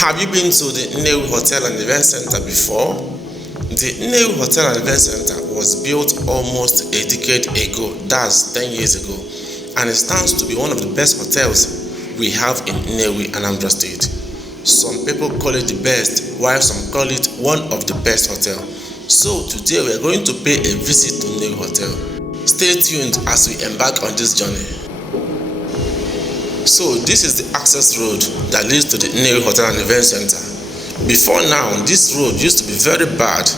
Have you been to the Nnewi Hotel and Event Center before? The Nnewi Hotel and Event Center was built almost a decade ago, that's 10 years ago, and it stands to be one of the best hotels we have in Nnewi, Anambra State. Some people call it the best, while some call it one of the best hotels. So today we are going to pay a visit to Nnewi Hotel. Stay tuned as we embark on this journey. So this is the access road that leads to the Nnewi Hotel and Event Center. Before now, this road used to be very bad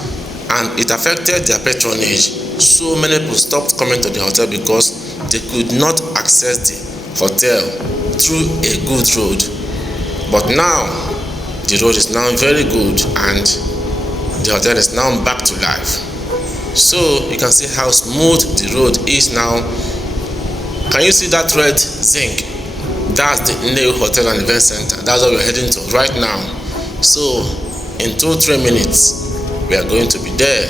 and it affected their patronage. So many people stopped coming to the hotel because they could not access the hotel through a good road. But now, the road is now very good and the hotel is now back to life. So you can see how smooth the road is now. Can you see that red zinc? That's the Nnewi Hotel and Event Center. That's what we're heading to right now. So in 2-3 minutes we are going to be there.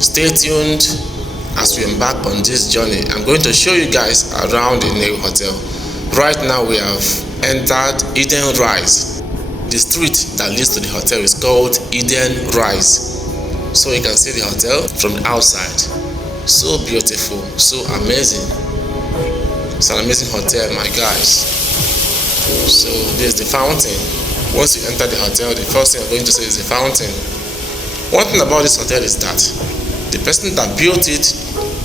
Stay tuned as we embark on this journey. I'm going to show you guys around the Nnewi Hotel. Right now we have entered Eden Rise. The street that leads to the hotel is called Eden Rise. So you can see the hotel from the outside. So beautiful, so amazing. It's an amazing hotel, my guys. So there's the fountain. Once you enter the hotel, the first thing you're going to see is the fountain. One thing about this hotel is that the person that built it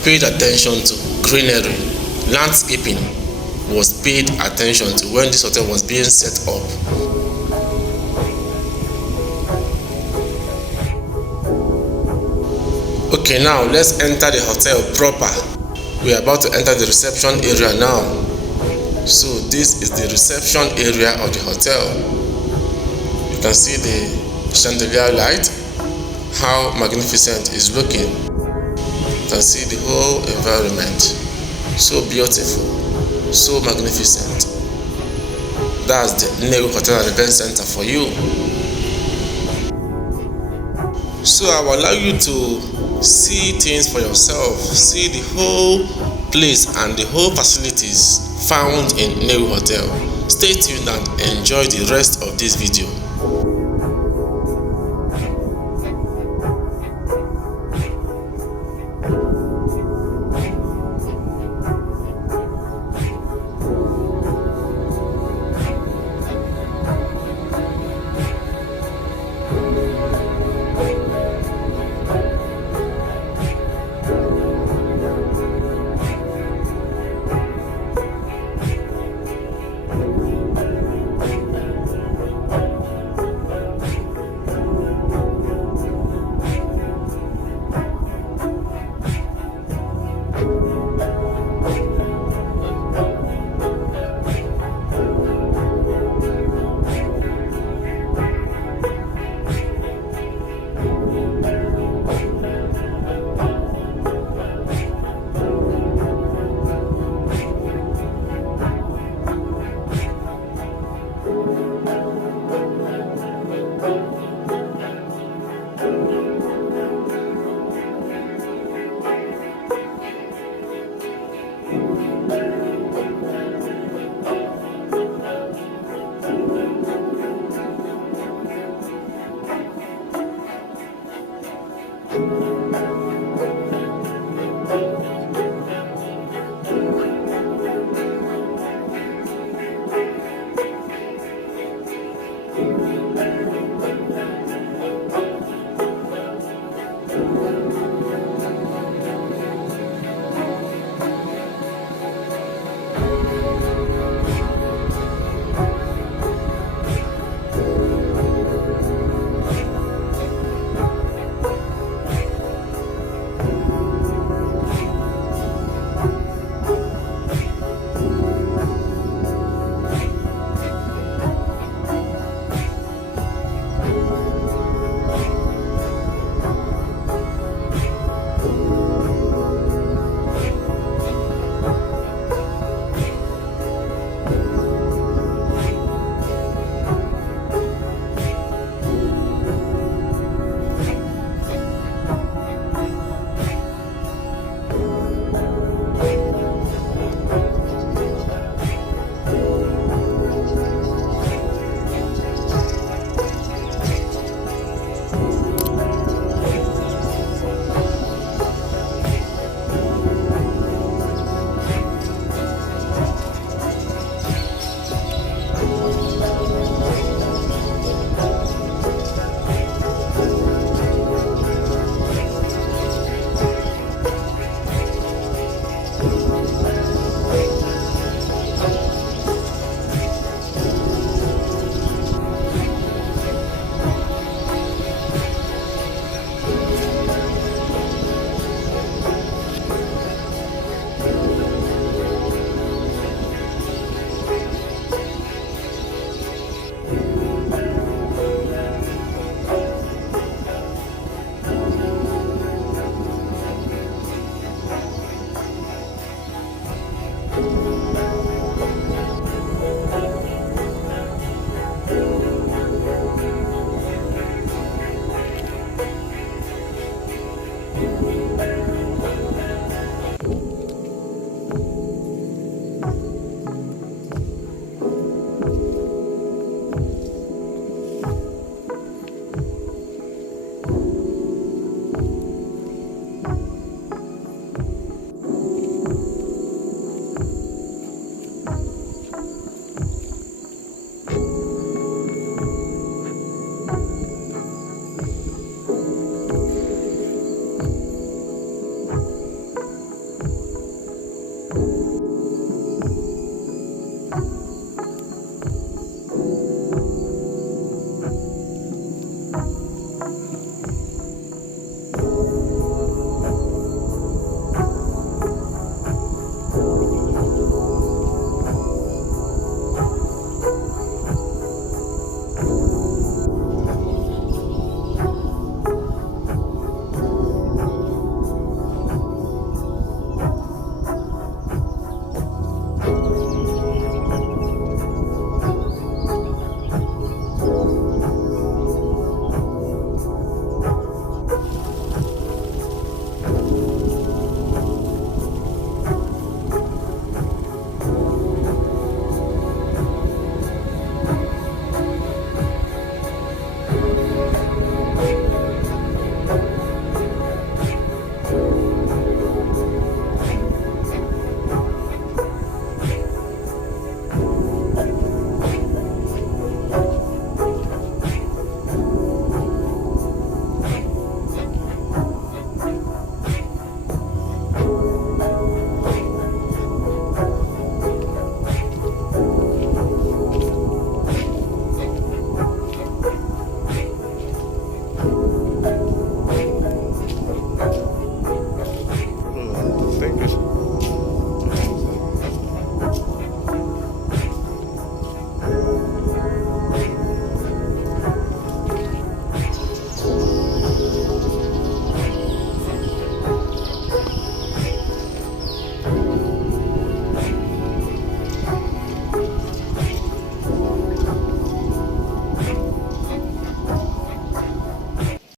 paid attention to greenery, landscaping was paid attention to when this hotel was being set up. Okay, now let's enter the hotel proper. We are about to enter the reception area now. So this is the reception area of the hotel. You can see the chandelier light, how magnificent it's looking. You can see the whole environment. So beautiful, so magnificent. That's the Nnewi Hotel and Event Center for you. So I will allow you to see things for yourself, see the whole place and the whole facilities found in Nnewi Hotel. Stay tuned and enjoy the rest of this video.